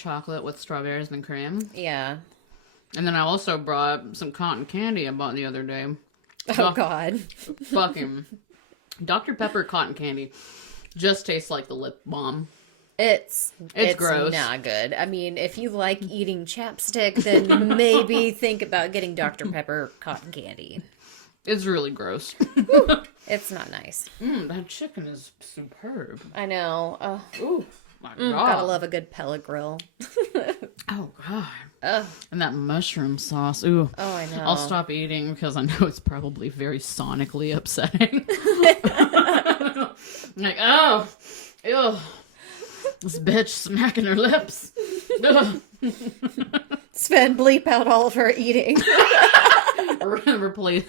chocolate with strawberries and cream. Yeah. And then I also brought some cotton candy I bought the other day. Oh, God. Fucking Dr. Pepper cotton candy just tastes like the lip balm. It's gross. Not good. I mean, if you like eating chapstick, then maybe think about getting Dr. Pepper cotton candy. It's really gross. It's not nice. That chicken is superb. I know. Ooh, my God. Gotta love a good pellet grill. Oh, God. Ugh. And that mushroom sauce. Ooh. Oh, I know. I'll stop eating because I know it's probably very sonically upsetting. Like, oh, ew. This bitch smacking her lips. Sven, bleep out all of her eating. Replace.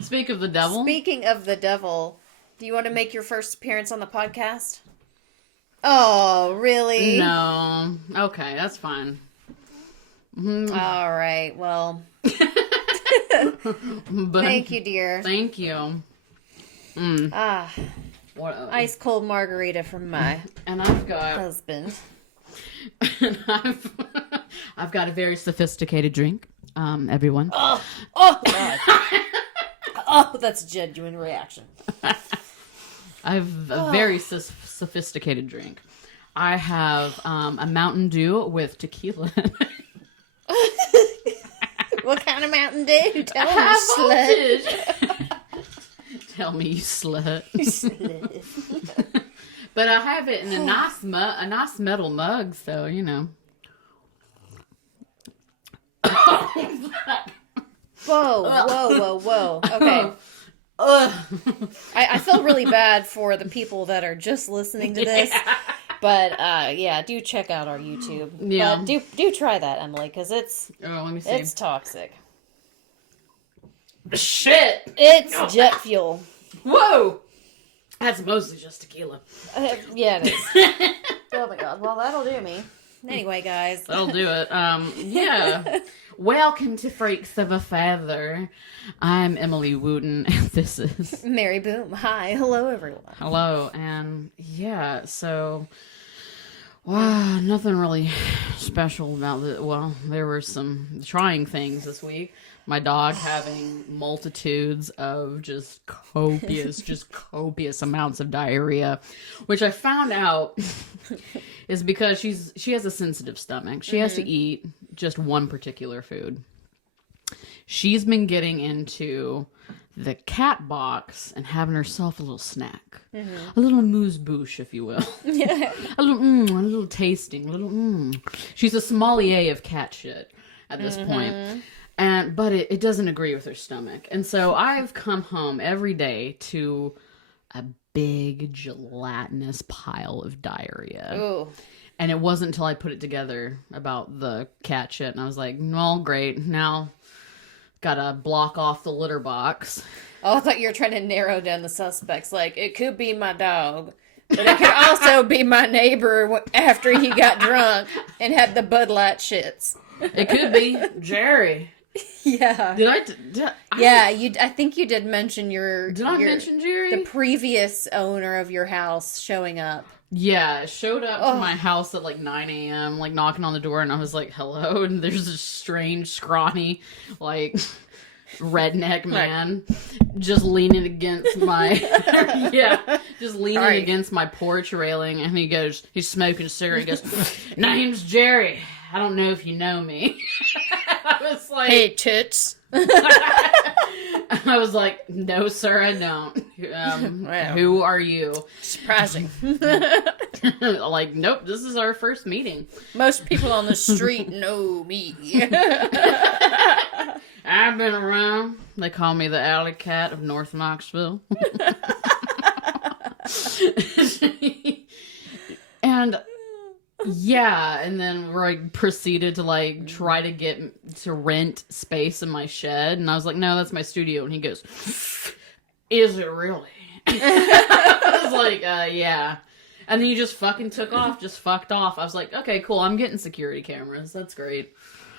Speak of the devil. Speaking of the devil, do you want to make your first appearance on the podcast? Oh, really? No. Okay, that's fine. All right. Well, But thank you, dear. Thank you. What? Ice cold margarita from my And I've got. husband. And I've got a very sophisticated drink. Everyone. Oh, God. Oh, that's a genuine reaction. I've a very sophisticated drink. I have a Mountain Dew with tequila. What kind of Mountain Dew? Tell me, High slut. voltage. Tell me, you slut. But I have it in a nice metal mug, so you know. Whoa. Okay. I feel really bad for the people that are just listening to this. Yeah. But, yeah, do check out our YouTube. Yeah. Do try that, Emily, because it's Let me see. it's toxic. Shit. It's jet fuel. Whoa. That's mostly just tequila. Yeah, it is. Oh, my God. Well, that'll do me. Anyway, guys. That'll do it. Yeah. Welcome to Freaks of a Feather. I'm Emily Wooten, and this is Mary Boom. Hi. Hello, everyone. Hello. And yeah, so wow, nothing really special about it. Well, there were some trying things this week. My dog having multitudes of just copious amounts of diarrhea, which I found out is because she has a sensitive stomach. She has to eat just one particular food. She's been getting into the cat box and having herself a little snack. A little amuse-bouche, if you will. Yeah. a little tasting, She's a sommelier of cat shit at this point. But it doesn't agree with her stomach. And so I've come home every day to a big gelatinous pile of diarrhea. Ooh. And it wasn't until I put it together about the cat shit, and I was like, well, great, now gotta block off the litter box. Oh, I thought you were trying to narrow down the suspects. Like, it could be my dog, but it could also be my neighbor after he got drunk and had the Bud Light shits. It could be Jerry. Yeah. I think you did mention Did I mention Jerry? The previous owner of your house showing up. Yeah, it showed up to my house at like 9 a.m., like knocking on the door, and I was like, hello, and there's this strange, scrawny, like, redneck man just leaning against my, against my porch railing, and he's smoking a cigarette, he goes, name's Jerry, I don't know if you know me. I was like, hey, tits. I was like, no, sir, I don't. Who are you? Surprising. Like, nope, this is our first meeting. Most people on the street know me. I've been around. They call me the alley cat of North Knoxville. And yeah, and then we proceeded to like try to get to rent space in my shed, and I was like, no, that's my studio, and he goes, is it really? I was like, yeah. And then he just fucking took off, just fucked off. I was like, okay, cool, I'm getting security cameras, that's great.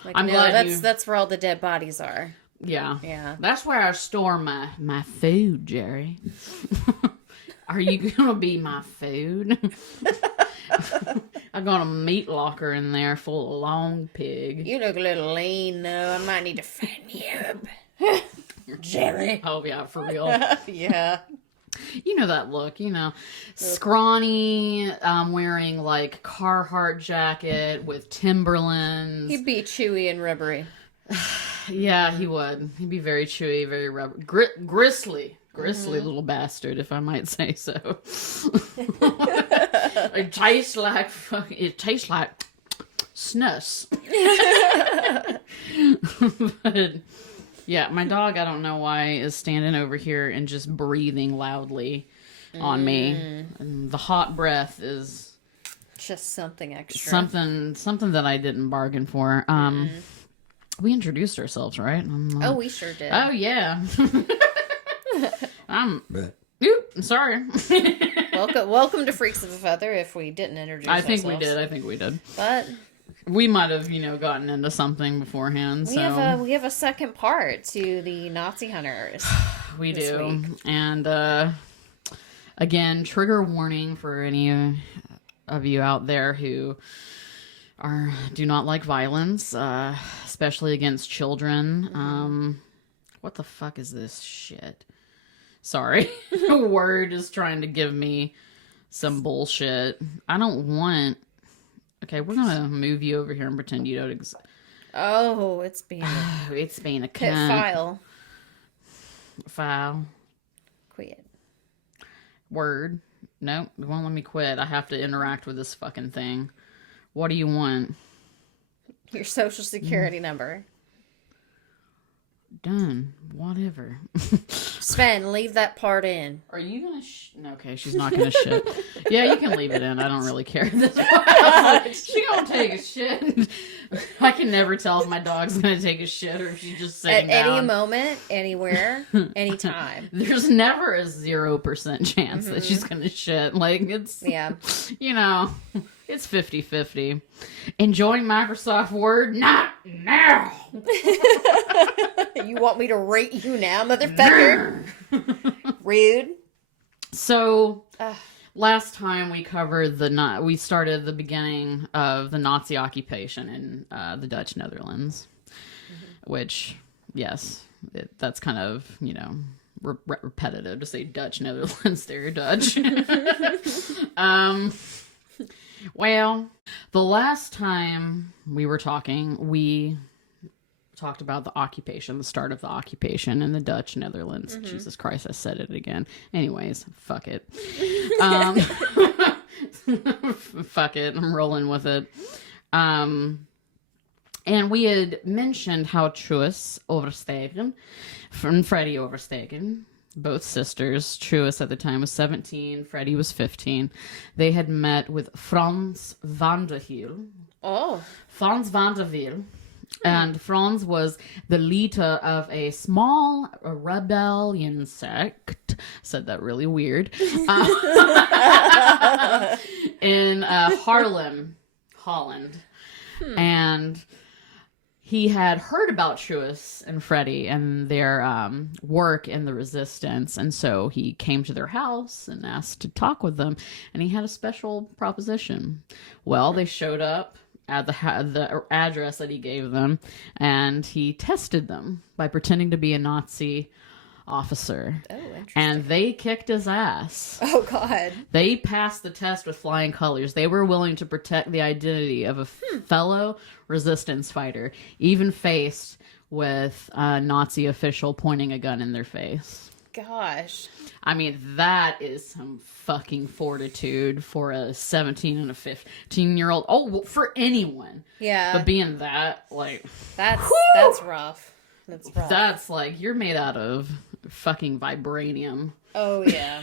Like, I'm glad that's where all the dead bodies are. Yeah. That's where I store my food, Jerry. Are you gonna be my food? I got a meat locker in there full of long pig. You look a little lean, though. I might need to fatten you up. Jerry. Oh, yeah, for real. Yeah. You know that look, scrawny, wearing like Carhartt jacket with Timberlands. He'd be chewy and rubbery. Yeah, he would. He'd be very chewy, very rubber, gristly little bastard, if I might say so. It tastes like snus. But yeah, my dog, I don't know why, is standing over here and just breathing loudly on me. And the hot breath is just something extra. Something that I didn't bargain for. We introduced ourselves, right? Oh, we sure did. Oh, yeah. I'm sorry. Welcome to Freaks of a Feather. If we didn't introduce ourselves. I think we did. But we might have, gotten into something beforehand. We have a second part to the Nazi hunters. We do. Week. And again, trigger warning for any of you out there who do not like violence, especially against children. What the fuck is this shit? Sorry. Word is trying to give me some bullshit. I don't want... Okay, we're gonna move you over here and pretend you don't exist. Oh, it's being a hit file. Quit. Word. Nope, it won't let me quit. I have to interact with this fucking thing. What do you want? Your social security number. Done. Whatever. Sven, leave that part in. Are you gonna no, okay, she's not gonna shit. Yeah, you can leave it in. I don't really care. She gonna take a shit. I can never tell if my dog's gonna take a shit or if she's just sitting at down. any moment, anywhere, anytime. There's never a 0% chance that she's gonna shit. Like, it's... Yeah. It's 50-50. Enjoying Microsoft Word? Not now! You want me to rate you now, motherfucker? Rude. So, last time we covered we started the beginning of the Nazi occupation in the Dutch Netherlands. Which, yes, that's kind of, repetitive to say Dutch Netherlands. They're Dutch. Well, the last time we were talking, we talked about the occupation, the start of the occupation in the Dutch Netherlands. Jesus Christ, I said it again. Anyways, fuck it. Fuck it. I'm rolling with it. And we had mentioned how Truus Overstegen and Freddie Overstegen, both sisters. Truus at the time was 17. Freddie was 15. They had met with Frans van der Hiel. Oh. Frans van der Hiel. And Frans was the leader of a small rebellion sect. Said that really weird. In Haarlem, Holland. And he had heard about Truus and Freddie and their work in the resistance, and so he came to their house and asked to talk with them, and he had a special proposition. Well, they showed up at the address that he gave them, and he tested them by pretending to be a Nazi officer. Oh, interesting. And they kicked his ass. Oh, God. They passed the test with flying colors. They were willing to protect the identity of a fellow resistance fighter, even faced with a Nazi official pointing a gun in their face. Gosh. I mean, that is some fucking fortitude for a 17 and a 15-year-old. Oh, well, for anyone. Yeah. But being that, like... That's rough. That's rough. That's like, you're made out of fucking vibranium. Oh, yeah.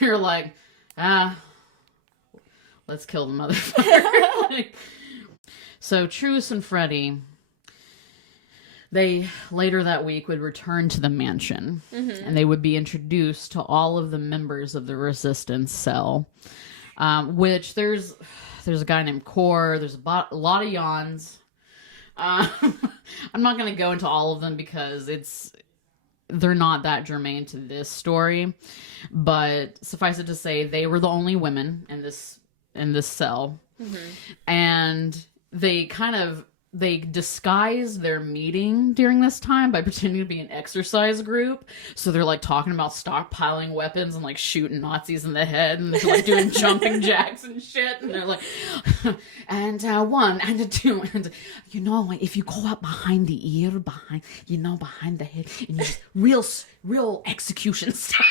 You're like, let's kill the motherfucker. So Truus and Freddie, they later that week would return to the mansion, and they would be introduced to all of the members of the resistance cell, which there's a guy named Core, there's a lot of yawns. I'm not going to go into all of them because they're not that germane to this story, but suffice it to say, they were the only women in this in this cell, and they disguise their meeting during this time by pretending to be an exercise group. So they're like talking about stockpiling weapons and like shooting Nazis in the head, and they're like doing jumping jacks and shit. And they're like, and one and a two, and if you go up behind the ear, behind the head, and you just real execution style.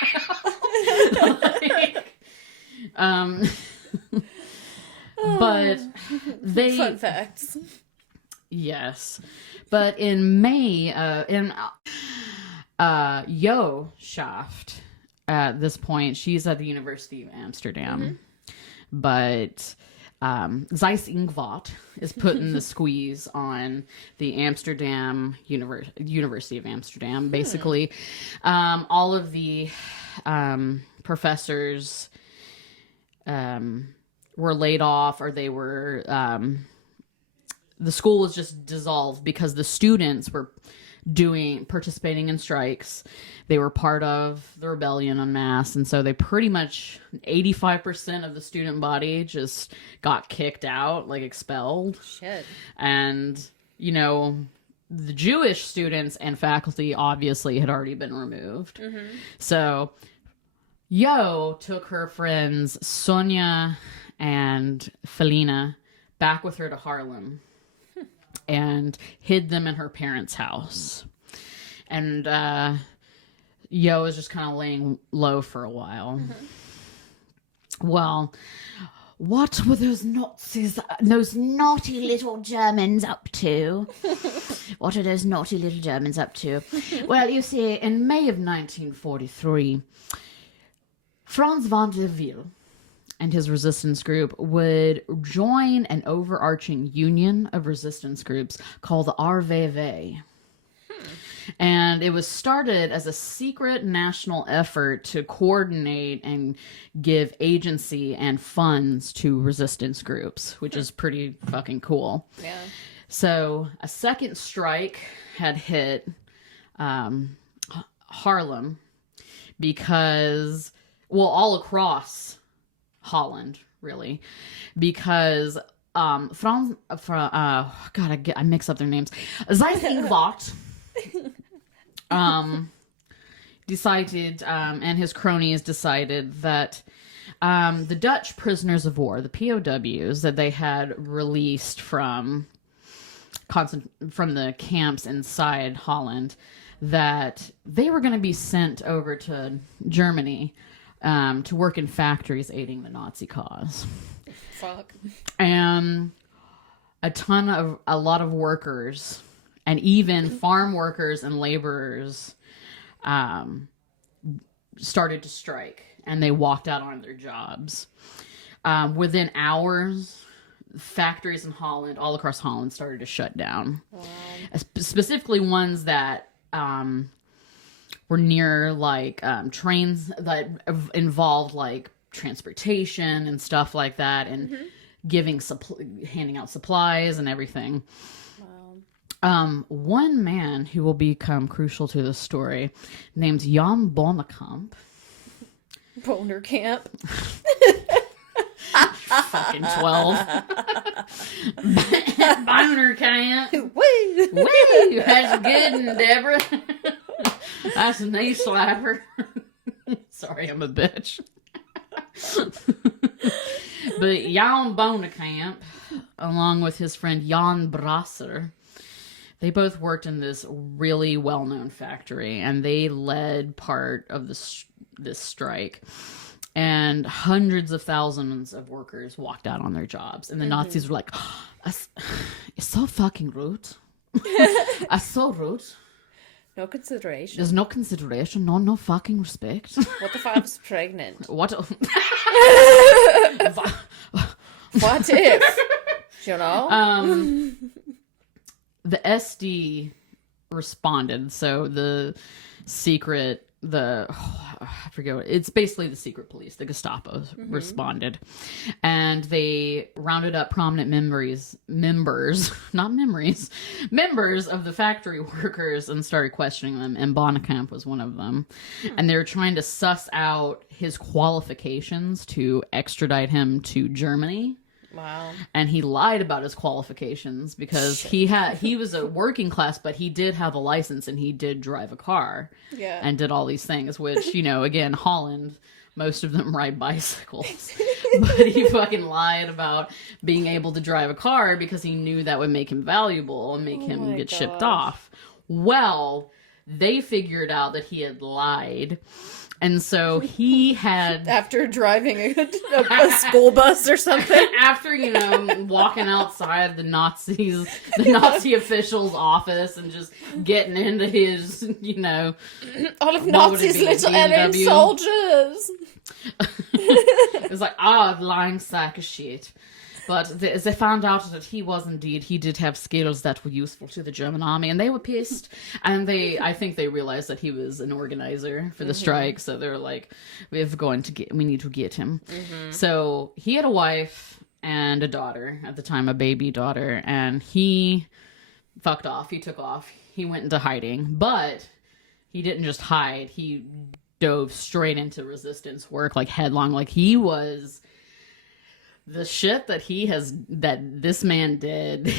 But they Fun facts. Yes, but in May, Yo Shaft, at this point, she's at the University of Amsterdam, but Zeiss Ingvat is putting the squeeze on the Amsterdam University of Amsterdam. Basically, all of the professors were laid off, or they were the school was just dissolved because the students were participating in strikes. They were part of the rebellion en masse, and so they pretty much 85% of the student body just got kicked out, like expelled. Shit. And the Jewish students and faculty obviously had already been removed. So Yo took her friends Sonia and Felina back with her to Harlem and hid them in her parents' house. And Yo was just kind of laying low for a while. Well, what were those Nazis, those naughty little Germans up to? What are those naughty little Germans up to? Well, you see, in May of 1943, Franz von der Wiel and his resistance group would join an overarching union of resistance groups called the RVV. And it was started as a secret national effort to coordinate and give agency and funds to resistance groups, which is pretty fucking cool. Yeah. So a second strike had hit Harlem because, all across Holland, really, because I mix up their names. Zeiss Ingvat decided, and his cronies decided that the Dutch prisoners of war, the POWs that they had released from the camps inside Holland, that they were going to be sent over to Germany to work in factories aiding the Nazi cause. Fuck. And a lot of workers, and even farm workers and laborers, started to strike, and they walked out on their jobs. Within hours, factories in Holland, all across Holland, started to shut down. Wow. Specifically ones that were near trains that involved transportation and stuff like that, and handing out supplies and everything. Wow. One man who will become crucial to this story, named Jan Bonnekamp. Bonerkamp. Fucking 12. Bonerkamp. Woo! Woo! That's good, Deborah. That's a knee slapper. Sorry, I'm a bitch. But Jan Bonnekamp, along with his friend Jan Brasser, they both worked in this really well-known factory, and they led part of this strike. And hundreds of thousands of workers walked out on their jobs. And the Nazis were like, it's so fucking rude. It's so rude. No consideration. There's no consideration. No fucking respect. What if I was pregnant? What? What if? You know? The SD responded. So the secret I forget what, it's basically the secret police, the Gestapo responded, and they rounded up prominent members of the factory workers and started questioning them, and Bonnekamp was one of them. And they were trying to suss out his qualifications to extradite him to Germany. Wow. And he lied about his qualifications because he was a working class, but he did have a license and he did drive a car. Yeah. And did all these things, which, again, Holland, most of them ride bicycles. But he fucking lied about being able to drive a car because he knew that would make him valuable and make him get shipped off. Well, they figured out that he had lied. And so he had... After driving a school bus or something? After, walking outside the Nazi official's office and just getting into his, all of Nazis' little errand soldiers. It was like, lying sack of shit. But they found out that he did have skills that were useful to the German army, and they were pissed. And I think they realized that he was an organizer for the strike, so they were like, we need to get him. So he had a wife and a daughter at the time, a baby daughter, and he fucked off. He took off. He went into hiding, but he didn't just hide. He dove straight into resistance work, like headlong, like he was... The shit that this man did,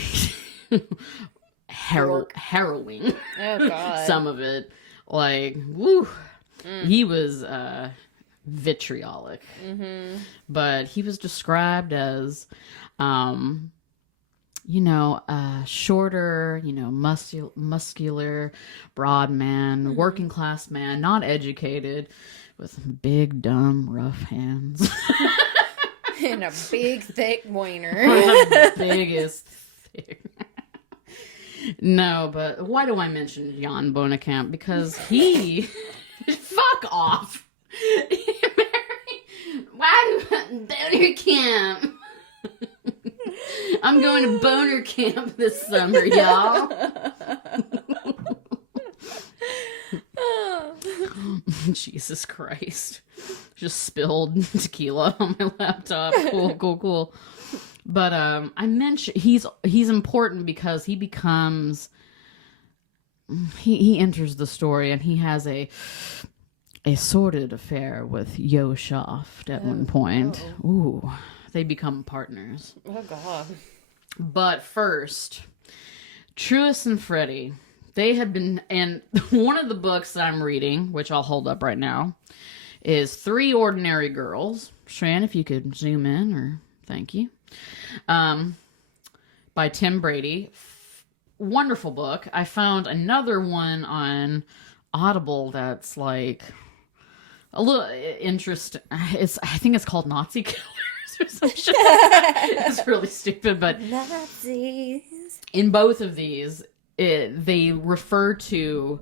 harrowing. Oh, God. Some of it, like, woo. He was vitriolic. But he was described as, shorter, muscular, broad man, working class man, not educated, with big, dumb, rough hands. And a big, thick wiener. The biggest thing. No, but why do I mention Jan Bonnekamp? Because he... Fuck off! Why boner camp? I'm going to boner camp this summer, y'all. Jesus Christ. Just spilled tequila on my laptop. Cool. But I mentioned he's important because he becomes he enters the story and he has a sordid affair with Yo Shaft at one point. Oh. Ooh, they become partners. Oh God. But first, Truus and Freddie, they had been, and one of the books that I'm reading, which I'll hold up right now, is Three Ordinary Girls. Shran, if you could zoom in, or thank you. By Tim Brady. Wonderful book. I found another one on Audible that's like a little interesting. I think it's called Nazi Killers or some shit. It's really stupid, but Nazis. In both of these, they refer to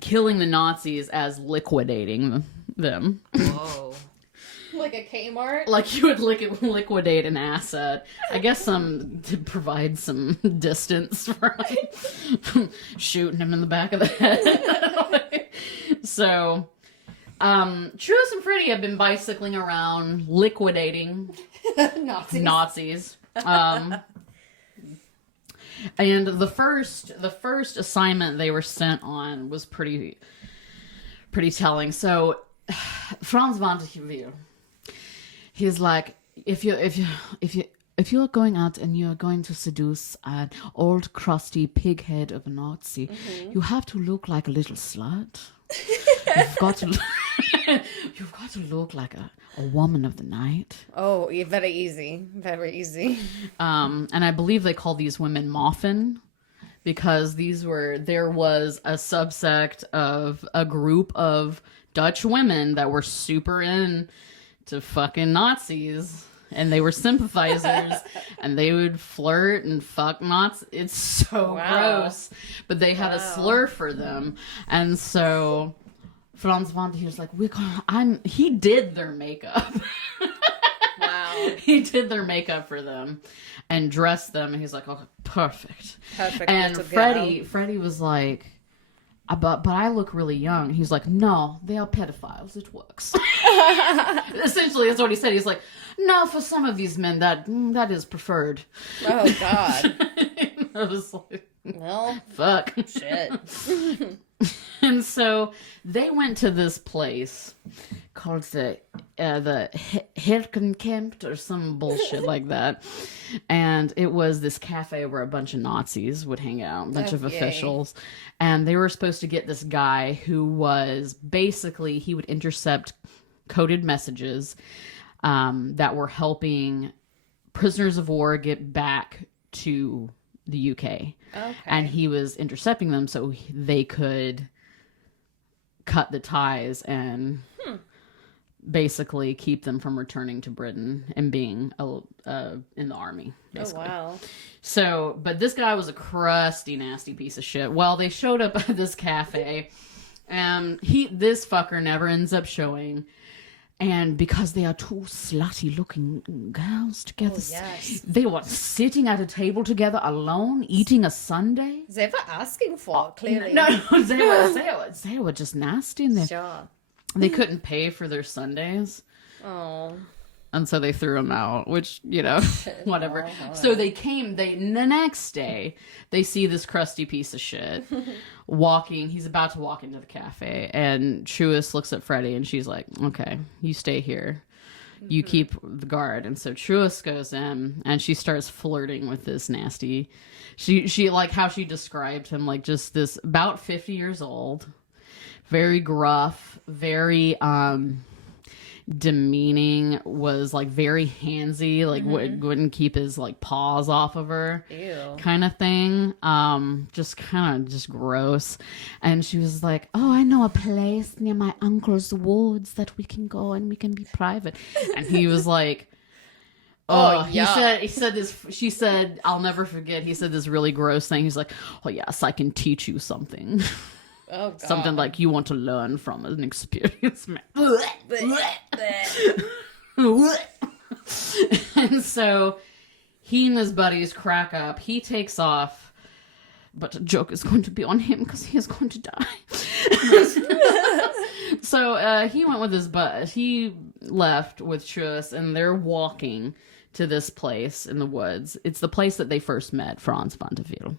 killing the Nazis as liquidating them. Whoa. Like a Kmart? Like you would liquidate an asset. I guess to provide some distance for like, shooting him in the back of the head. So, Truus and Freddie have been bicycling around liquidating Nazis. And the first assignment they were sent on was pretty telling. So Franz van der Wiel, he's like, if you're going out and you're going to seduce an old crusty pig head of a Nazi, you have to look like a little slut. You've got to look like a woman of the night. Oh, yeah, very easy. Very easy. And I believe they call these women Moffin because there was a subsect of a group of Dutch women that were super into fucking Nazis. And they were sympathizers, and they would flirt and fuck Nazis. It's so gross. But they had a slur for them. And so Franz van der Wiel was like, he did their makeup. Wow. He did their makeup for them and dressed them. And he's like, oh, perfect. Perfect. And Freddie was like, But I look really young. He's like, no, they are pedophiles. It works. Essentially, that's what he said. He's like, no, for some of these men, that is preferred. Oh, God. I was like, Well, fuck. shit. And so they went to this place called the Herkenkamp or some bullshit like that. And it was this cafe where a bunch of Nazis would hang out, a bunch of officials. And they were supposed to get this guy who was basically, he would intercept coded messages that were helping prisoners of war get back to the UK. Okay. And he was intercepting them so they could cut the ties and basically keep them from returning to Britain and being in the army, basically. Oh, wow. So, but this guy was a crusty, nasty piece of shit. Well, they showed up at this cafe, and this fucker never ends up showing. And because they are two slutty-looking girls together, they were sitting at a table together alone, eating a sundae. They were asking for it, clearly. No, they were just nasty in there. Sure. They couldn't pay for their sundaes. Oh. And so they threw him out, which, whatever. So the next day, they see this crusty piece of shit walking. He's about to walk into the cafe. And Truus looks at Freddie and she's like, okay, you stay here. You keep the guard. And so Truus goes in and she starts flirting with this nasty. She like how she described him, like just this about 50 years old, very gruff, very, demeaning, was like very handsy, like wouldn't keep his like paws off of her. Ew. Kind of thing. Just kind of just gross. And she was like, oh, I know a place near my uncle's woods that we can go and we can be private. And he was like, he said this, she said, I'll never forget, he said this really gross thing. He's like, oh yes, I can teach you something. Oh, God. Something like you want to learn from an experienced man. And so he and his buddies crack up. He takes off, but the joke is going to be on him because he is going to die. So he went with his bud. He left with Truus, and they're walking to this place in the woods. It's the place that they first met Franz van der Veel.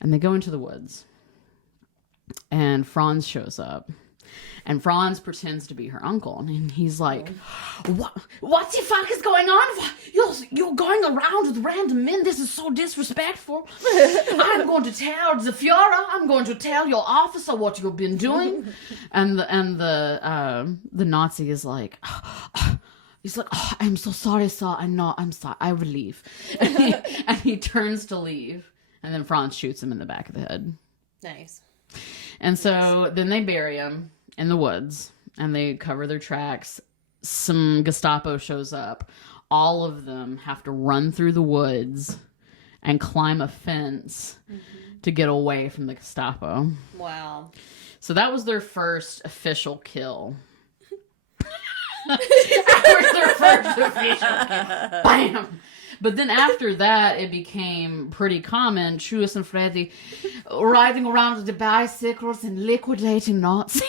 And they go into the woods. And Franz shows up. And Franz pretends to be her uncle. And he's like, what the fuck is going on? You're going around with random men. This is so disrespectful. I'm going to tell the Führer. I'm going to tell your officer what you've been doing. And the Nazi is like, he's like, oh, I'm so sorry, sir. I'm sorry. I will leave. And he turns to leave. And then Franz shoots him in the back of the head. Nice. And so then they bury him in the woods and they cover their tracks. Some Gestapo shows up. All of them have to run through the woods and climb a fence to get away from the Gestapo. Wow. So that was their first official kill. That was their first official kill. Bam! But then after that, it became pretty common, Truus and Freddie riding around with the bicycles and liquidating Nazis.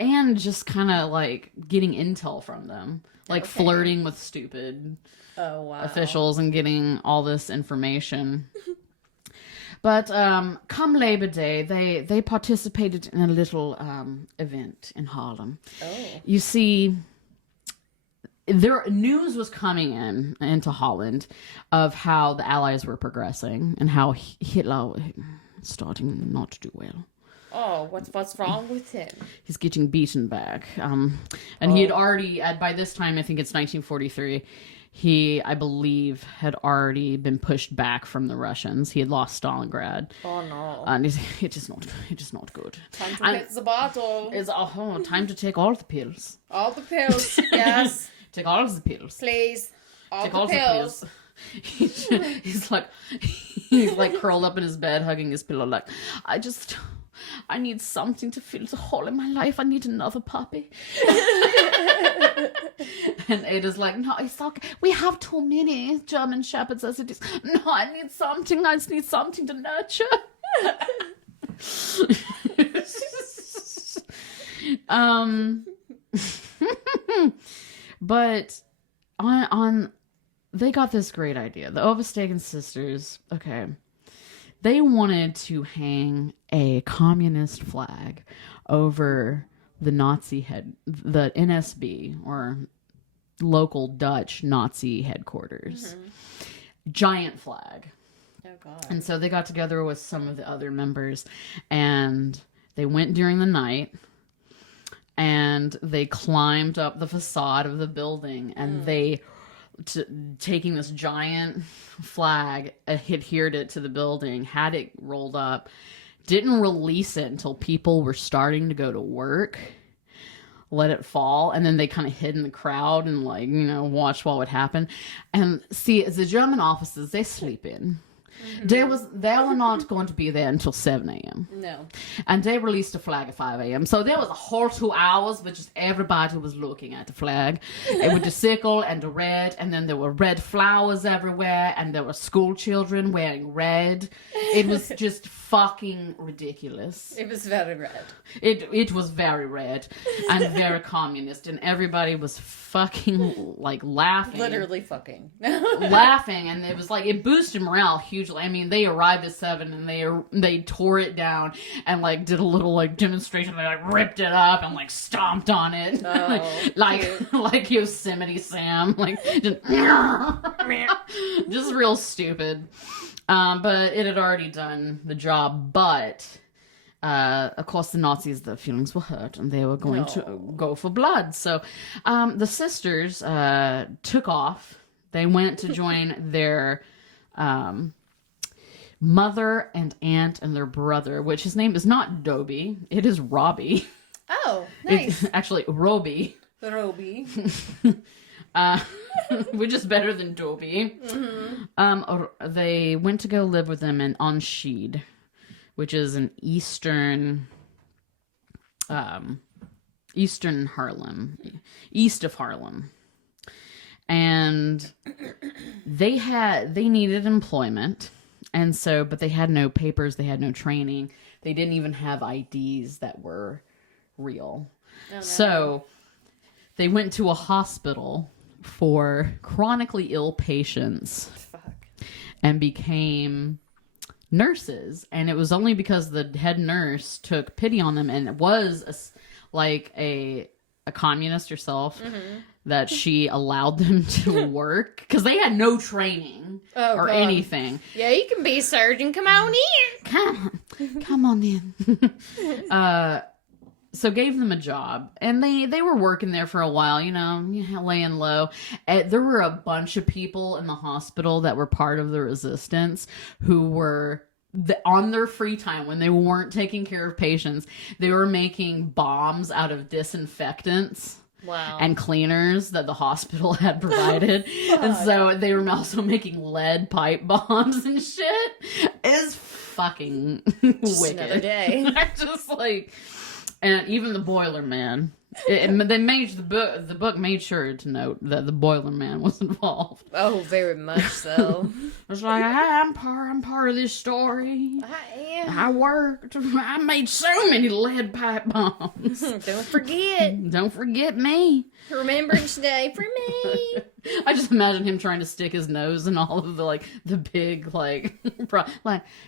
And just kind of like getting intel from them. Like flirting with stupid officials and getting all this information. But come Labor Day, they participated in a little event in Harlem. Oh. You see, their news was coming into Holland of how the Allies were progressing and how Hitler was starting not to do well. Oh, what's wrong with him? He's getting beaten back. And he had already, by this time, I think it's 1943, he, I believe, had already been pushed back from the Russians. He had lost Stalingrad. Oh, no. And it is not good. Time to hit the bottle. It's time to take all the pills. All the pills, yes. Take all of the pills. Please. Take all all the pills. He's like curled up in his bed, hugging his pillow, like, I need something to fill the hole in my life. I need another puppy. And Ada's like, no, it's okay. We have too many German shepherds as it is. No, I need something. I just need something to nurture. But on they got this great idea. The Oversteegen sisters, okay, they wanted to hang a communist flag over the the NSB, or local Dutch Nazi headquarters. Giant flag. Oh, God. And so they got together with some of the other members, and they went during the night, and they climbed up the facade of the building, and they, taking this giant flag, adhered it to the building, had it rolled up, didn't release it until people were starting to go to work, let it fall, and then they kind of hid in the crowd and, like, you know, watched what would happen. And see, the German officers, they sleep in. They were not going to be there until 7 a.m. No. And they released the flag at 5 a.m. So there was a whole 2 hours, but just everybody was looking at the flag. It with the sickle and the red, and then there were red flowers everywhere, and there were school children wearing red. It was just fucking ridiculous. It was very red. It was very red and very communist, and everybody was fucking, like, laughing. Literally fucking. Laughing, and it was like, it boosted morale hugely. I mean, they arrived at 7 and they tore it down and, like, did a little, like, demonstration. They, like, ripped it up and, like, stomped on it. Oh, like Yosemite Sam. Like, just real stupid. But it had already done the job. But, of course, the Nazis, their feelings were hurt, and they were going to go for blood. So, the sisters took off. They went to join their mother and aunt and their brother, which his name is not Dobie. It is Robbie. Oh, nice. It's actually Roby. Roby. Which is better than Dobie. Mm-hmm. They went to go live with them in Anschied, which is an eastern Harlem, east of Harlem. And they needed employment, and so, but they had no papers, they had no training, they didn't even have IDs that were real. Oh, no. So they went to a hospital for chronically ill patients. Fuck. And became nurses, and it was only because the head nurse took pity on them and was a communist herself. Mm-hmm. That she allowed them to work because they had no training or God. Anything. Yeah, you can be a surgeon. Come on in. Come on in. So gave them a job, and they were working there for a while, you know, laying low. There were a bunch of people in the hospital that were part of the resistance who were on their free time when they weren't taking care of patients. They were making bombs out of disinfectants. Wow. And cleaners that the hospital had provided. And so they were also making lead pipe bombs and shit. It's fucking just wicked. Another day. Just like, and even the Boiler Man. They made the book made sure to note that the Boiler Man was involved. Oh, very much so. It's like, I'm part of this story. I am. I worked. I made so many lead pipe bombs. Don't forget. Don't forget me. Remembrance Day for me. I just imagine him trying to stick his nose in all of the big, like,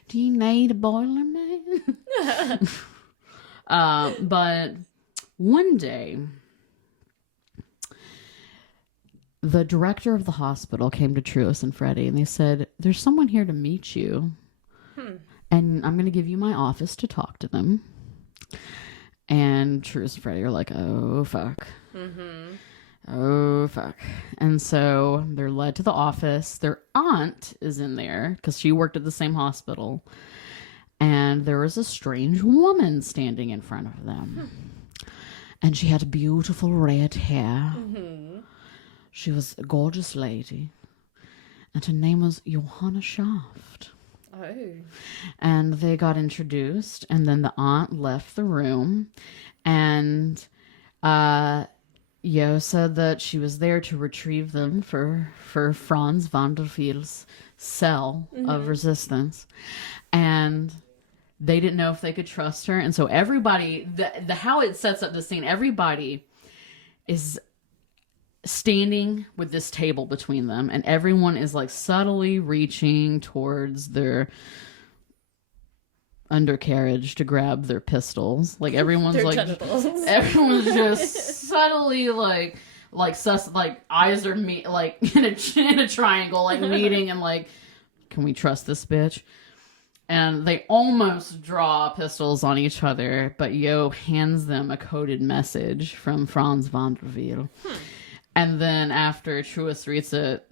do you need a Boiler Man? But one day, the director of the hospital came to Truus and Freddie, and they said, there's someone here to meet you, and I'm going to give you my office to talk to them. And Truus and Freddie are like, oh, fuck. Mm-hmm. Oh, fuck. And so they're led to the office. Their aunt is in there, because she worked at the same hospital. And there was a strange woman standing in front of them. And she had beautiful red hair. Mm-hmm. She was a gorgeous lady. And her name was Johanna Shaft. Oh. And they got introduced. And then the aunt left the room. And Yo said that she was there to retrieve them for Franz Vanderveel's cell of resistance. And they didn't know if they could trust her. And so everybody, the how it sets up the scene, everybody is standing with this table between them, and everyone is like subtly reaching towards their undercarriage to grab their pistols. Like everyone's Their like genitals. everyone's just subtly like eyes are like in a triangle, like meeting, and like, can we trust this bitch? And they almost draw pistols on each other, but Yo hands them a coded message from Franz Vanderveer. And then after Truus reads it,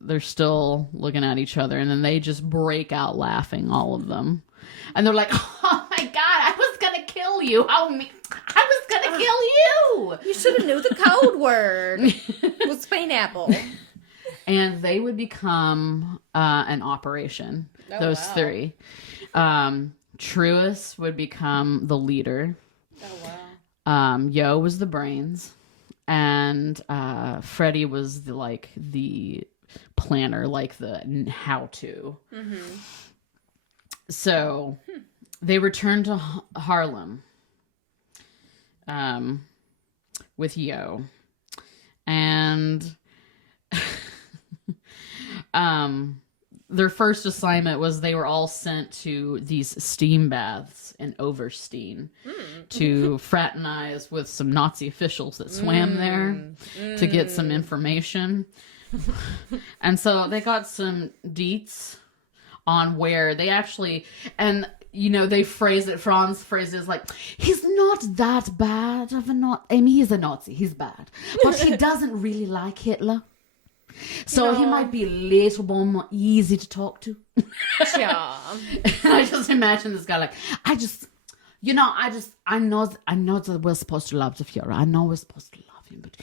they're still looking at each other, and then they just break out laughing, all of them. And they're like, oh my God, I was going to kill you. I was going to kill you. You should have knew the code word. It was pineapple. And they would become an operation. Those three. Truus would become the leader. Oh, wow. Yo was the brains. And Freddie was the planner, like the how-to. Mm-hmm. So they returned to Harlem with Yo. And their first assignment was they were all sent to these steam baths in Oversteen to fraternize with some Nazi officials that swam there to get some information. And so they got some deets on where they actually, and they phrase it, Franz phrases like, he's not that bad of a Nazi. I mean, he's a Nazi, he's bad. But he doesn't really like Hitler. So he might be a little more easy to talk to. Yeah. I just imagine this guy like, I know that we're supposed to love the Fuhrer. I know we're supposed to love him, but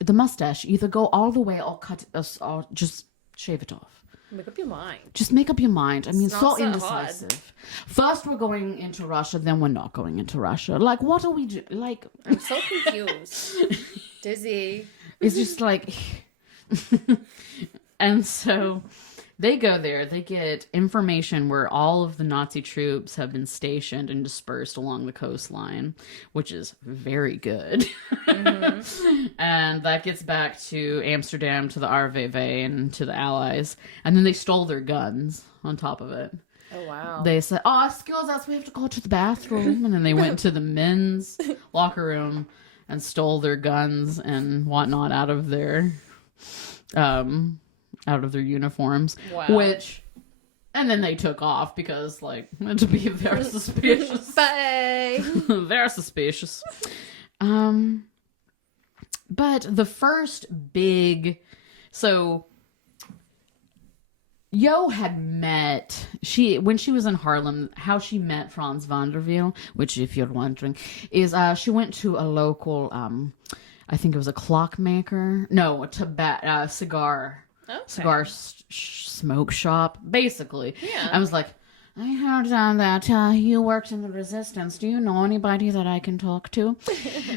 the mustache, either go all the way or cut us, or just shave it off. Make up your mind. Just make up your mind. I mean, so indecisive. Hard. First we're going into Russia, then we're not going into Russia. Like, what are we doing? Like, I'm so confused. Dizzy. It's just like, and so they go there, they get information where all of the Nazi troops have been stationed and dispersed along the coastline, which is very good. Mm-hmm. And that gets back to Amsterdam, to the RVV, and to the Allies. And then they stole their guns on top of it. Oh, wow. They said, oh, excuse us, we have to go to the bathroom. And then they went to the men's locker room and stole their guns and whatnot out of their uniforms. Wow. And then they took off because, like, to be very suspicious. Bye. They're suspicious. But the first big, so Yo had met, when she was in Harlem, how she met Franz Vanderveer, which, if you're wondering, is she went to a local, I think it was a clockmaker, no, a cigar smoke shop, basically. Yeah. I was like, I heard that you worked in the resistance. Do you know anybody that I can talk to?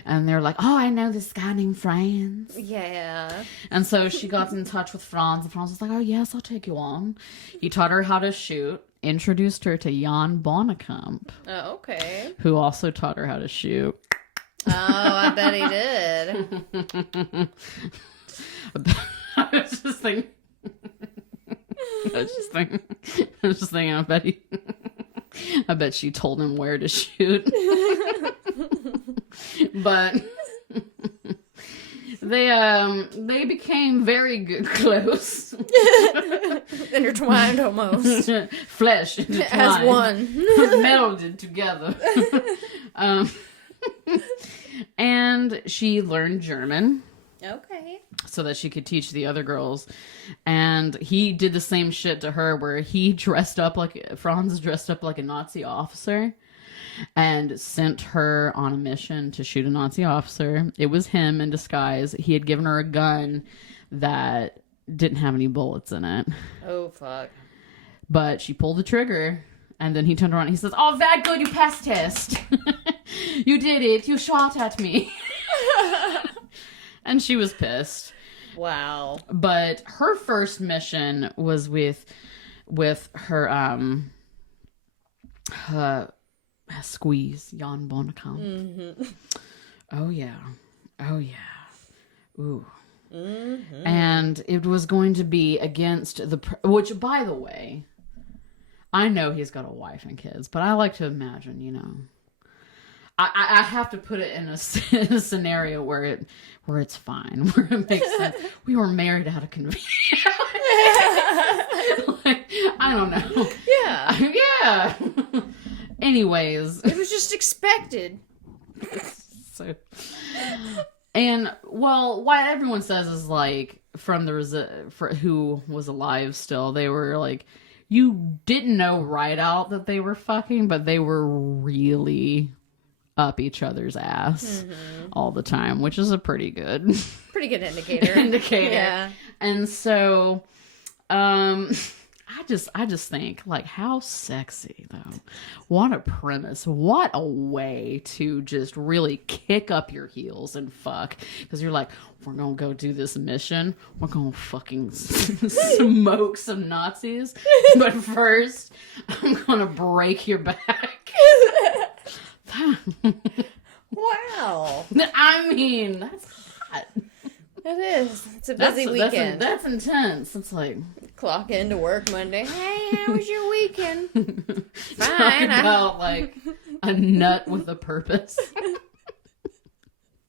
And they're like, oh, I know this guy named Franz. Yeah. And so she got in touch with Franz, and Franz was like, oh, yes, I'll take you on. He taught her how to shoot, introduced her to Jan Bonnekamp. Oh, okay. Who also taught her how to shoot. Oh, I bet he did. I was just thinking, I bet she told him where to shoot. But they became very good, close. Intertwined almost. Flesh intertwined. As one. Melded together. And she learned German. Okay. So that she could teach the other girls. And he did the same shit to her where Franz dressed up like a Nazi officer and sent her on a mission to shoot a Nazi officer. It was him in disguise. He had given her a gun that didn't have any bullets in it. Oh, fuck. But she pulled the trigger, and then he turned around and he says, oh, very good, you passed test. You did it. You shot at me. And she was pissed. Wow. But her first mission was with her Squeeze Jan Bonnekamp. Mm-hmm. Oh yeah. Ooh. Mm-hmm. And it was going to be against which, by the way, I know he's got a wife and kids, but I like to imagine, I have to put it in a scenario where it's fine, where it makes sense. We were married out of convenience. Like, I don't know. Yeah. Yeah. Anyways, It was just expected. so, and well, what everyone says is like from for who was alive still, they were like, you didn't know right out that they were fucking, but they were really up each other's ass all the time, which is a pretty good indicator. Yeah. And so, I just think, like, how sexy though. What a premise. What a way to just really kick up your heels and fuck. Because you're like, we're gonna go do this mission. We're gonna fucking smoke some Nazis. But first, I'm gonna break your back. Wow. I mean, that's hot. It is. It's a busy weekend. That's intense. It's like... Clock into work Monday. Hey, how was your weekend? Talk about, like, a nut with a purpose.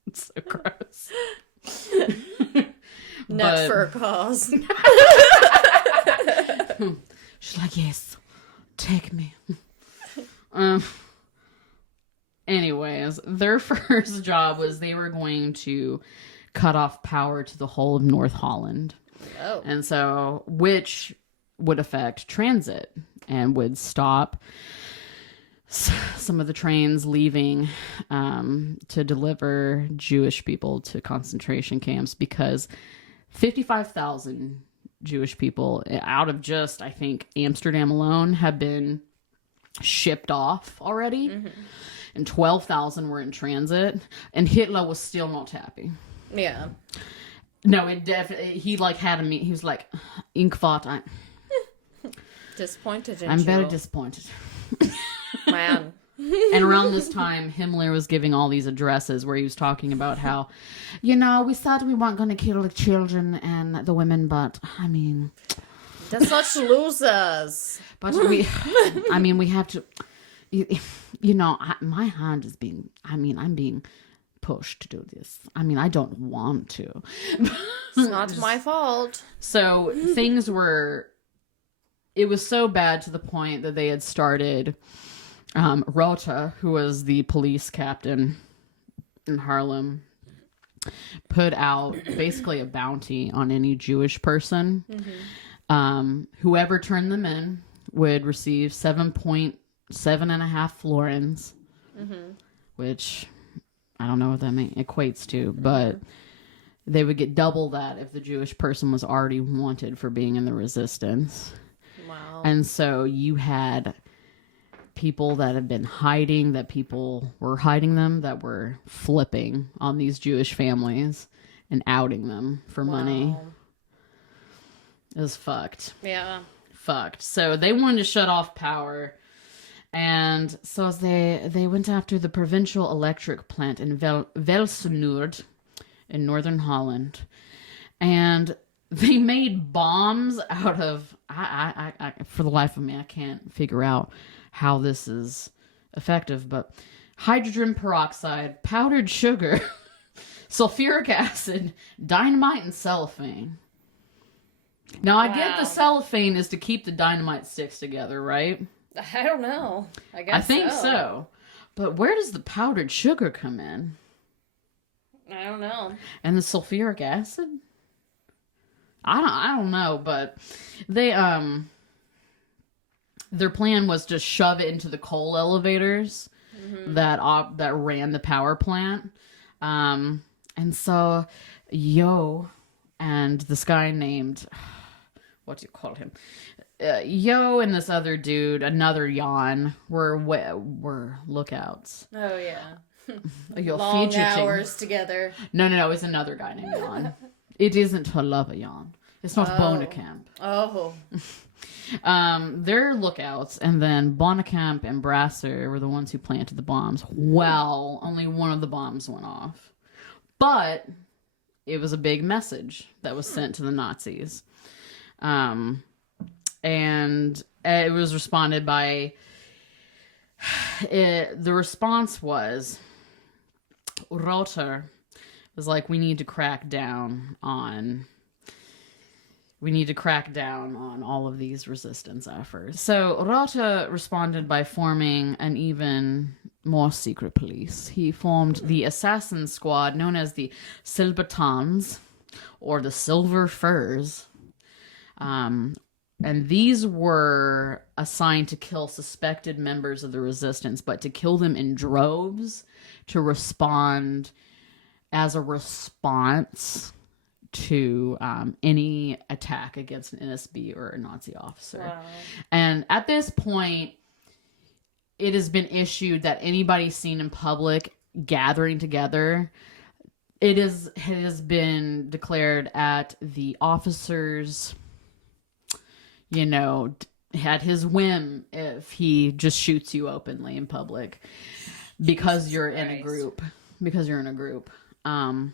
It's so gross. Nut for a cause. She's like, yes, take me. Anyways, their first job was they were going to cut off power to the whole of North Holland. Oh. And so, which would affect transit and would stop some of the trains leaving to deliver Jewish people to concentration camps, because 55,000 Jewish people out of just, I think, Amsterdam alone have been shipped off already. Mm-hmm. And 12,000 were in transit, and Hitler was still not happy. Yeah. No, it definitely, he like had a meet. He was like, Inkvat, I'm disappointed in I'm you. very disappointed. Man. And around this time, Himmler was giving all these addresses where he was talking about how, we said we weren't going to kill the children and the women, but, I mean... They're such losers. But we have to... my hand is being... I'm being pushed to do this. I don't want to. It's not my fault. So things were... It was so bad to the point that they had started... Rota, who was the police captain in Haarlem, put out basically a bounty on any Jewish person. Mm-hmm. Whoever turned them in would receive 7.75 florins, mm-hmm. which I don't know what that equates to, but they would get double that if the Jewish person was already wanted for being in the resistance. Wow. And so you had people that have been hiding, that people were hiding them, that were flipping on these Jewish families and outing them for money. It was fucked. Yeah. Fucked. So they wanted to shut off power. And so they went after the provincial electric plant in Velsenord in northern Holland. And they made bombs out of... I for the life of me, I can't figure out how this is effective, but hydrogen peroxide, powdered sugar, sulfuric acid, dynamite, and cellophane. Now, I get the cellophane is to keep the dynamite sticks together, right? I don't know. I think so. But where does the powdered sugar come in? I don't know. And the sulfuric acid? I don't know, but they their plan was to shove it into the coal elevators mm-hmm. that ran the power plant. And so Yo and this guy named, what do you call him? Yo and this other dude, another Jan, were lookouts. Oh, yeah. Long hours together. No, it's another guy named Jan. It isn't Halava Jan. It's not Bonnekamp. Oh. They're lookouts, and then Bonnekamp and Brasser were the ones who planted the bombs. Well, only one of the bombs went off. But it was a big message that was sent to the Nazis. And it was responded by... the response was... Rother was like, we need to crack down on all of these resistance efforts. So Rother responded by forming an even more secret police. He formed the assassin squad known as the Silbertans, or the Silver Furs. And these were assigned to kill suspected members of the resistance, but to kill them in droves, to respond as a response to any attack against an NSB or a Nazi officer. Wow. And at this point, it has been issued that anybody seen in public gathering together, it has been declared at the officer's, at his whim if he just shoots you openly in public because you're in a group.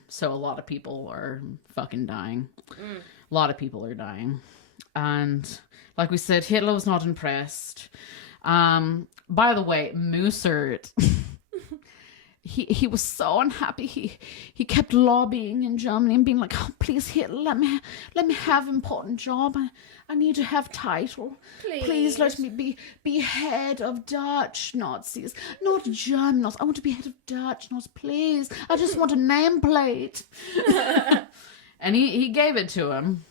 So a lot of people are fucking dying. A lot of people are dying. And like we said, Hitler was not impressed. By the way, Mussert, he was so unhappy. He kept lobbying in Germany and being like, oh, please, Hitler, let me have important job. I need to have title. Please let me be head of Dutch Nazis, not German Nazis. I want to be head of Dutch Nazis, please. I just want a nameplate. And he gave it to him.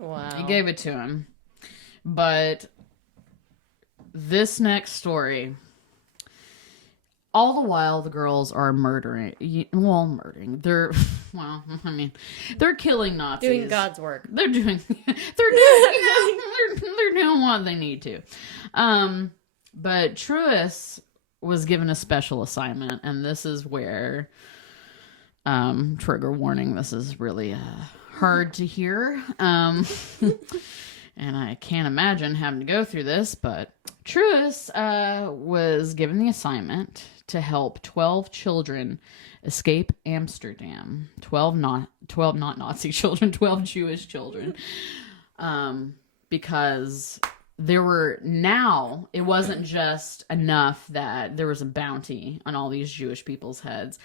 Wow. He gave it to him. But this next story, all the while the girls are murdering. They're killing Nazis. Doing God's work. They're doing what they need to. But Truus was given a special assignment, and this is where, trigger warning, this is really hard to hear. And I can't imagine having to go through this, but Truus was given the assignment to help 12 children escape Amsterdam. 12 not Nazi children, 12 Jewish children. Because it wasn't just enough that there was a bounty on all these Jewish people's heads.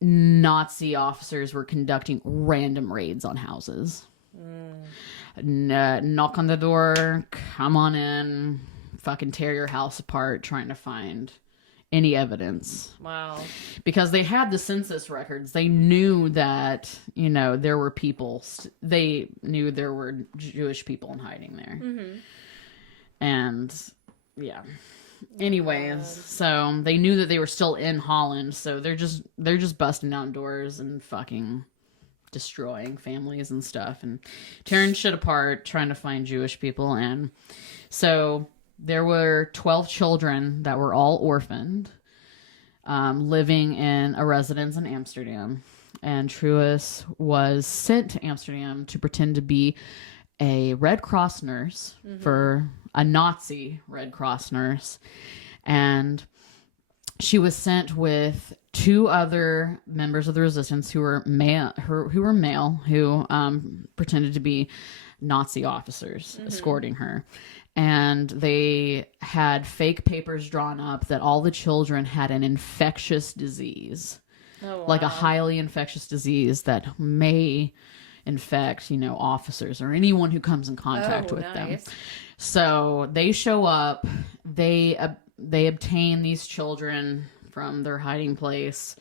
Nazi officers were conducting random raids on houses. Knock on the door, come on in, fucking tear your house apart, trying to find any evidence. Wow. Because they had the census records. They knew that, there were people. They knew there were Jewish people in hiding there. Mm-hmm. And, yeah. Anyways, so they knew that they were still in Holland, so they're just busting down doors and fucking destroying families and stuff and tearing shit apart, trying to find Jewish people. And so there were 12 children that were all orphaned, living in a residence in Amsterdam. And Truus was sent to Amsterdam to pretend to be a Red Cross nurse, for a Nazi Red Cross nurse. And she was sent with 2 other members of the resistance who were male, who pretended to be Nazi officers escorting her. And they had fake papers drawn up that all the children had an infectious disease. Oh, wow. Like a highly infectious disease that may infect, officers or anyone who comes in contact with them. So they show up, they obtain these children from their hiding place,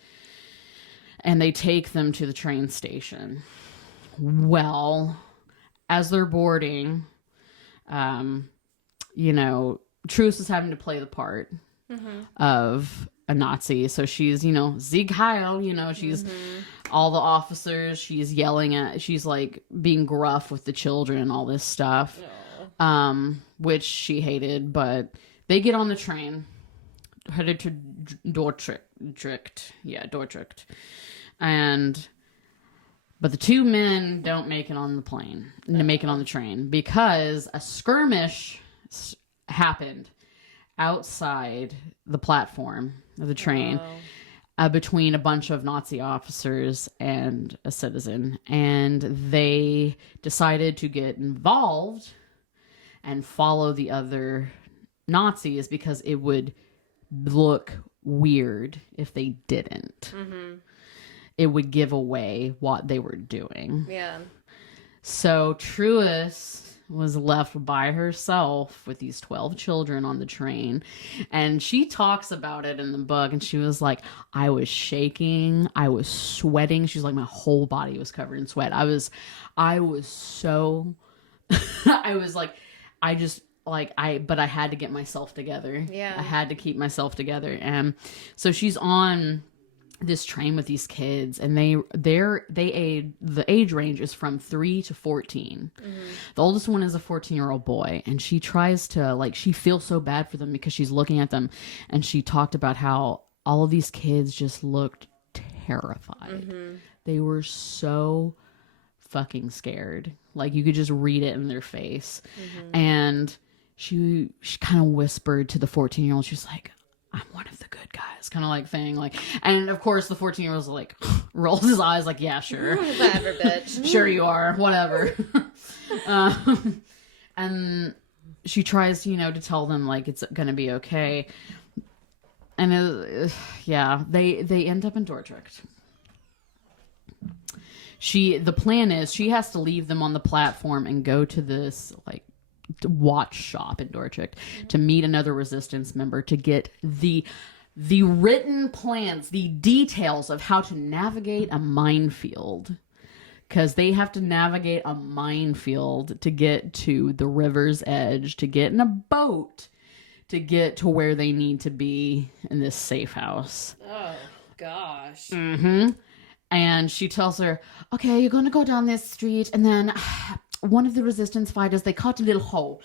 and they take them to the train station. Well, as they're boarding, Truus is having to play the part of a Nazi. So she's, Sieg Heil, she's all the officers, she's yelling she's like being gruff with the children, all this stuff, which she hated. But they get on the train, headed to Dordrecht. Yeah, Dordrecht. And But the two men don't make it on the plane, make it on the train, because a skirmish happened outside the platform of the train between a bunch of Nazi officers and a citizen. And they decided to get involved and follow the other Nazis because it would look weird if they didn't. Mm-hmm. It would give away what they were doing. Yeah. So Truus was left by herself with these 12 children on the train. And she talks about it in the book. And she was like, I was shaking. I was sweating. She's like, my whole body was covered in sweat. I was so, I was like, but I had to get myself together. Yeah. I had to keep myself together. And so she's on this train with these kids, and the age range is from 3 to 14. Mm-hmm. The oldest one is a 14-year-old boy, and she tries to, she feels so bad for them because she's looking at them, and she talked about how all of these kids just looked terrified. Mm-hmm. They were so fucking scared. You could just read it in their face. Mm-hmm. And she kind of whispered to the 14-year-old, she was like, I'm one of the good guys, kind of thing. And of course the 14-year-old rolls his eyes yeah, sure. Whatever, bitch. Sure you are, whatever. And she tries, to tell them it's going to be okay. And they end up in Dordrecht. The plan is she has to leave them on the platform and go to this watch shop in Dordrecht to meet another resistance member to get the written plans, the details of how to navigate a minefield, because they have to navigate a minefield to get to the river's edge, to get in a boat to get to where they need to be in this safe house. Oh gosh. Mm-hmm. And she tells her, okay, you're going to go down this street, and then one of the resistance fighters, they cut a little hole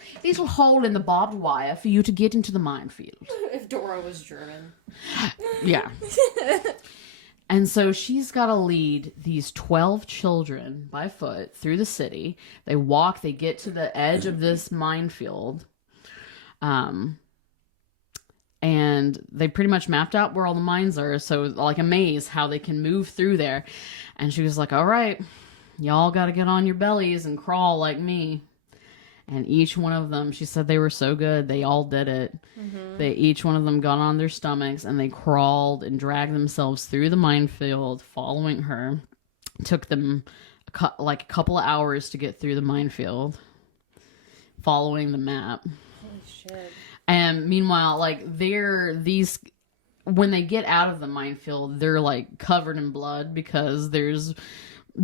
in the barbed wire for you to get into the minefield. If Dora was German. Yeah. And so she's got to lead these 12 children by foot through the city. They walk, they get to the edge of this minefield. And they pretty much mapped out where all the mines are. So a maze, how they can move through there. And she was like, all right, y'all got to get on your bellies and crawl like me. And each one of them, she said they were so good. They all did it. Mm-hmm. Each one of them got on their stomachs and they crawled and dragged themselves through the minefield following her. It took them a couple of hours to get through the minefield following the map. Holy shit. And meanwhile, when they get out of the minefield, they're covered in blood because there's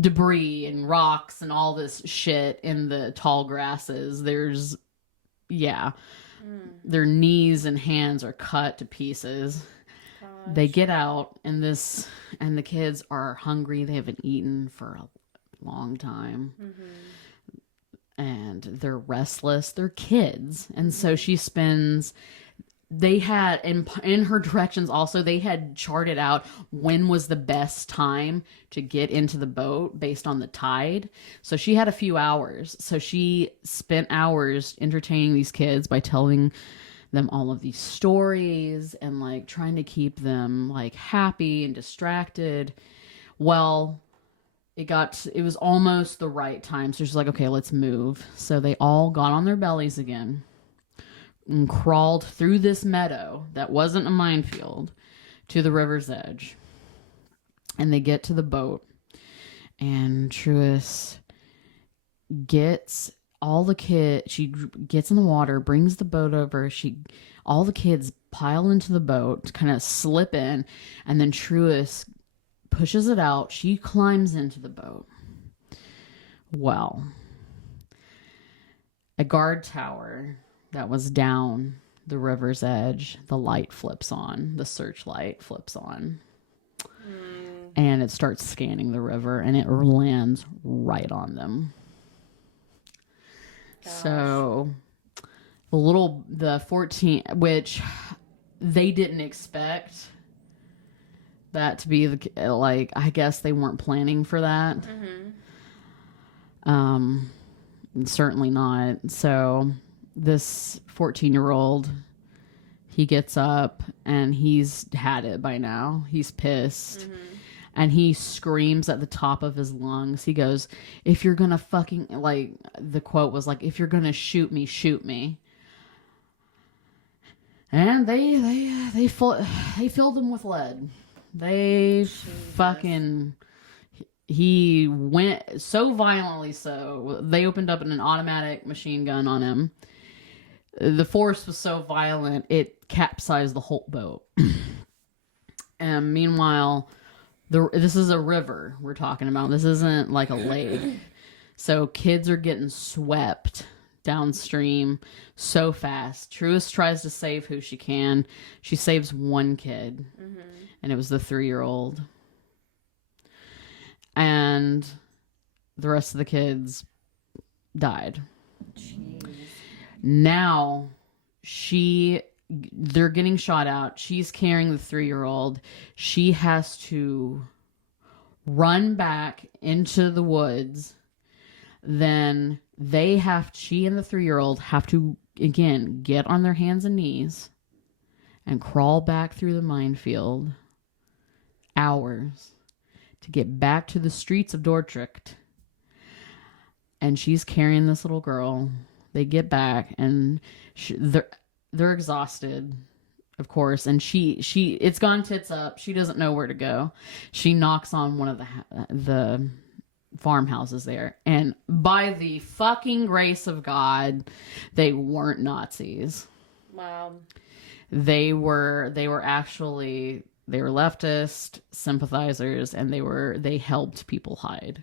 debris and rocks and all this shit in the tall grasses. Their knees and hands are cut to pieces. Gosh. They get out and the kids are hungry. They haven't eaten for a long time. Mm-hmm. And they're restless. They're kids. And so she spends... They had, in her directions also, they had charted out when was the best time to get into the boat based on the tide. So she had a few hours. So she spent hours entertaining these kids by telling them all of these stories and trying to keep them happy and distracted. Well, it was almost the right time. So she's like, okay, let's move. So they all got on their bellies again and crawled through this meadow that wasn't a minefield to the river's edge. And they get to the boat. And Truus gets all the kids. She gets in the water, brings the boat over. All the kids pile into the boat, kind of slip in. And then Truus pushes it out. She climbs into the boat. Well, a guard tower that was down the river's edge, the light flips on. The searchlight flips on. And it starts scanning the river, and it lands right on them. Gosh. So the 14, which they didn't expect that to be the, like, I guess they weren't planning for that. Certainly not. So this 14-year-old, he gets up and he's had it by now. He's pissed. And he screams at the top of his lungs. He goes, if you're gonna fucking, like, the quote was like, if you're gonna shoot me, shoot me. And they filled him with lead. They fucking... He went so violently so. They opened up an automatic machine gun on him. The force was so violent, it capsized the whole boat. And meanwhile, this is a river we're talking about. This isn't like a lake. So kids are getting swept downstream so fast. Truus tries to save who she can. She saves one kid. And it was the 3-year-old. And the rest of the kids died. Jeez. Now they're getting shot out. She's carrying the 3-year-old. She has to run back into the woods. Then she and the 3-year-old have to, again, get on their hands and knees and crawl back through the minefield. Hours. To get back to the streets of Dordrecht. And she's carrying this little girl. They get back and they're exhausted, of course. And it's gone tits up. She doesn't know where to go. She knocks on one of the farmhouses there. And by the fucking grace of God, they weren't Nazis. Wow. They were leftist sympathizers, and they helped people hide.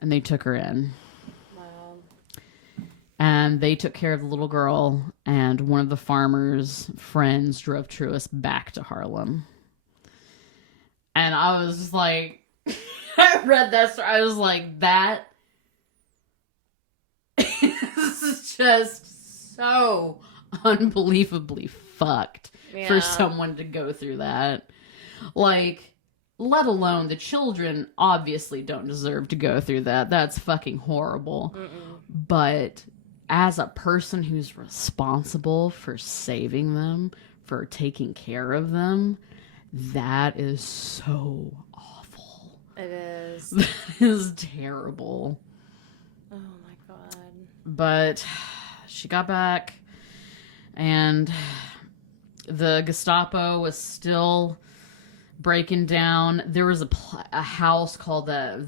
And they took her in. Wow. And they took care of the little girl, and one of the farmer's friends drove Truus back to Haarlem. And I was just like, I read that story, I was like, that is just so unbelievably fucked. Yeah. For someone to go through that. Like, let alone the children obviously don't deserve to go through that. That's fucking horrible. But as a person who's responsible for saving them, for taking care of them, that is so awful. It is. That is terrible. Oh my God. But she got back, and the Gestapo was still breaking down. There was a house called that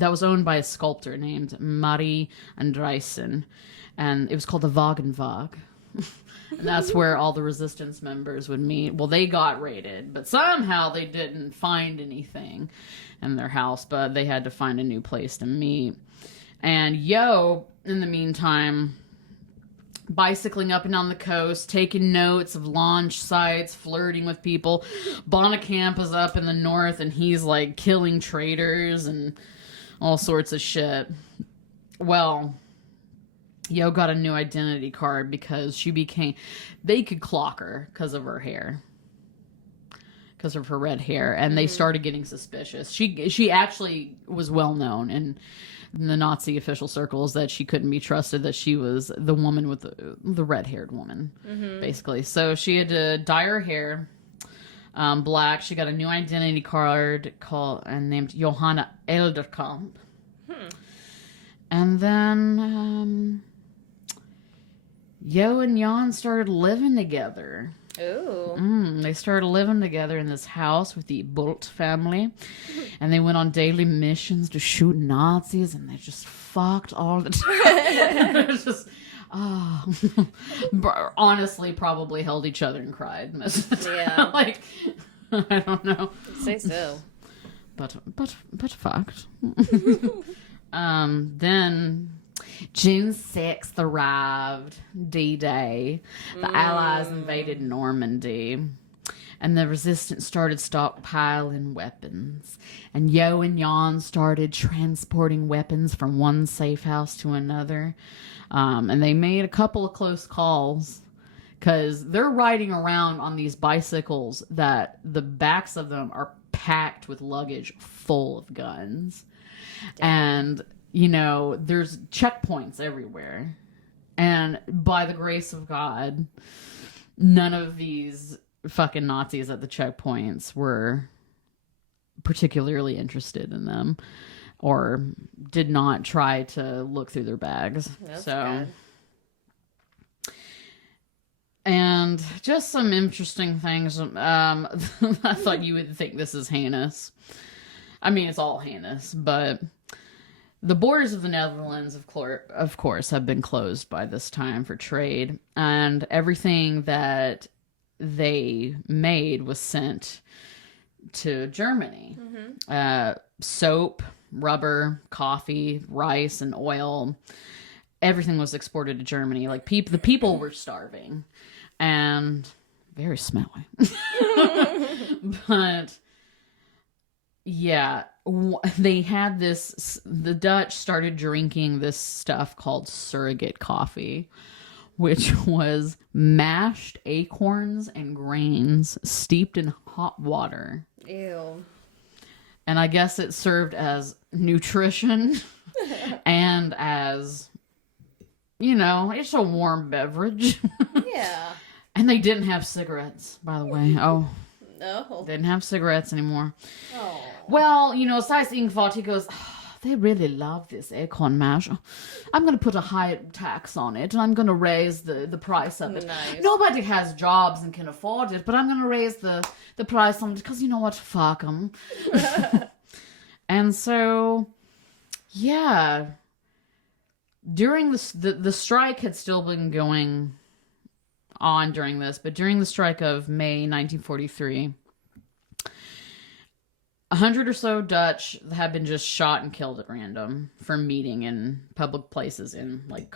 was owned by a sculptor named Marie Andreessen, and it was called the Wagenwag. And that's where all the resistance members would meet. Well, they got raided, but somehow they didn't find anything in their house, but they had to find a new place to meet. And in the meantime, bicycling up and down the coast, taking notes of launch sites, flirting with people. Bonnekamp is up in the north, and he's like killing traitors and all sorts of shit. Well, got a new identity card because they could clock her because of her hair. Because of her red hair, and they started getting suspicious. She actually was well known in the Nazi official circles that she couldn't be trusted, that she was the woman with the red-haired woman, basically. So she had to dye her hair black. She got a new identity card named Johanna Elderkamp. And then Yo and Jan started living together. Ooh. They started living together in this house with the Bolt family, and they went on daily missions to shoot Nazis, and they just fucked all the time. It was just, honestly, probably held each other and cried most of the time. Yeah. Like, I don't know. I'd say so. But fucked. Then June 6th arrived, D-Day. The Allies invaded Normandy, and the resistance started stockpiling weapons. And Yo and Jan started transporting weapons from one safe house to another. And they made a couple of close calls, because they're riding around on these bicycles that the backs of them are packed with luggage full of guns. And, you know, there's checkpoints everywhere. And by the grace of God, none of these fucking Nazis at the checkpoints were particularly interested in them or did not try to look through their bags. That's so good. And just some interesting things. I thought you would think this is heinous. I mean, it's all heinous, but the borders of the Netherlands, of course, have been closed by this time for trade, and everything that they made was sent to Germany. Soap, rubber, coffee, rice, and oil. Everything was exported to Germany. Like, the people were starving and very smelly. But yeah, they had this, the Dutch started drinking this stuff called surrogate coffee, which was mashed acorns and grains steeped in hot water. Ew. And I guess it served as nutrition and as, you know, it's a warm beverage. Yeah. And they didn't have cigarettes, by the way. Oh. No. Didn't have cigarettes anymore. Oh. Well, you know, Size Ingvard, he goes, they really love this acorn mash. I'm going to put a high tax on it, and I'm going to raise the price of it. Nice. Nobody has jobs and can afford it, but I'm going to raise the price on it, because you know what? Fuck them. And so, yeah. During the strike had still been going on during this, but during the strike of May 1943, 100 or so Dutch have been just shot and killed at random for meeting in public places in like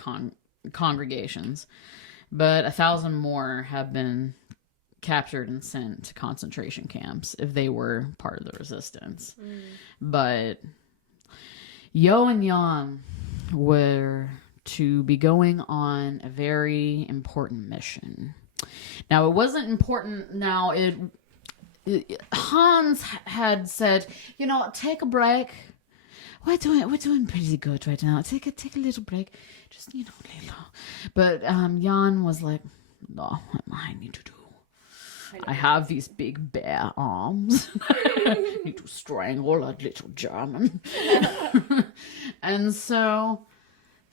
congregations, but 1,000 more have been captured and sent to concentration camps if they were part of the resistance. But Yo and Jan were to be going on a very important mission. Now, it wasn't important. Now, Hans had said, you know, take a break. We're doing pretty good right now. Take a little break. Just, you know, little. But Jan was like, no, I need to do. I have these big bare arms. I need to strangle a little German. And so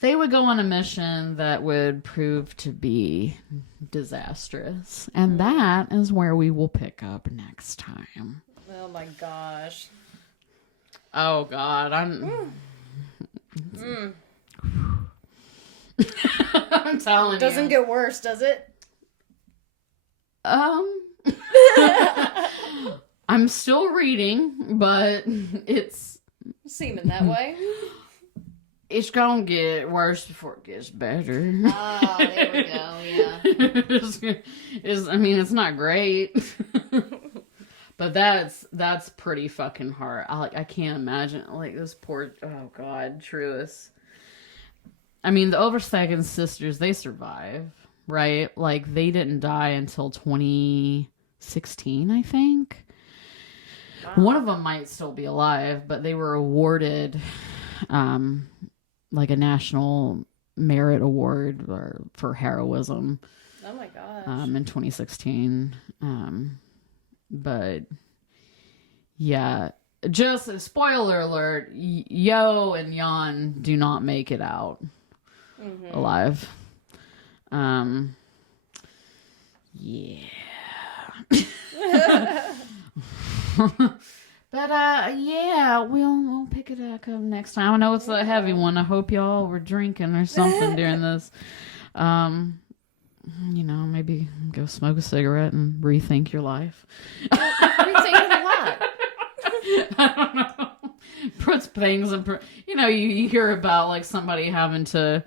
they would go on a mission that would prove to be disastrous. And that is where we will pick up next time. Oh my gosh. Oh God, I'm telling you. Doesn't get worse, does it? I'm still reading, but it's seeming that way. It's gonna get worse before it gets better. Oh, there we go, yeah. It's not great. But that's pretty fucking hard. I can't imagine, like, this poor, oh God, Truus. I mean, the Overstegen sisters, they survive, right? Like, they didn't die until 2016, I think. Wow. One of them might still be alive, but they were awarded like a national merit award for heroism. Oh my gosh. In 2016. But yeah, just spoiler alert, Yo and Jan do not make it out alive. Yeah. But yeah, we'll pick it back up next time. I know it's a heavy one. I hope y'all were drinking or something during this. You know, maybe go smoke a cigarette and rethink your life. Rethink what? I don't know. Puts things in, you know, you hear about like somebody having to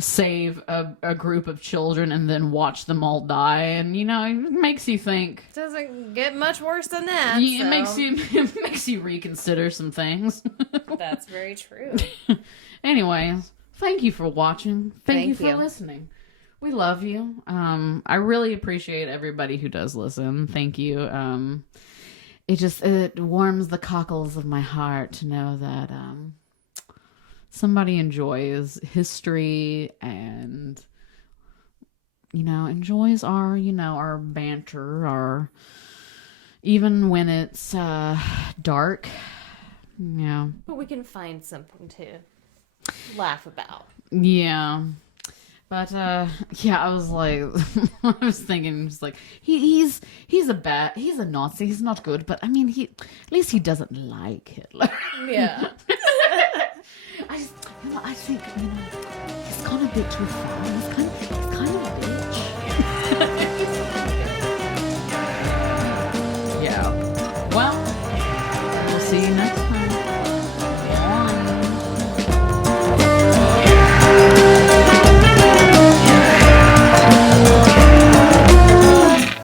save a group of children and then watch them all die, and you know, it makes you think. It doesn't get much worse than that. It makes you reconsider some things. That's very true. Anyways, thank you for watching. Thank you for listening. We love you. I really appreciate everybody who does listen. Thank you. It warms the cockles of my heart to know that somebody enjoys history and enjoys our banter, our even when it's dark. Yeah. But we can find something to laugh about. Yeah. But I was like, I was thinking, just like he's a Nazi. He's not good, but I mean, at least he doesn't like Hitler. Yeah. I think he's gone a bit too far. He's kind of a bitch.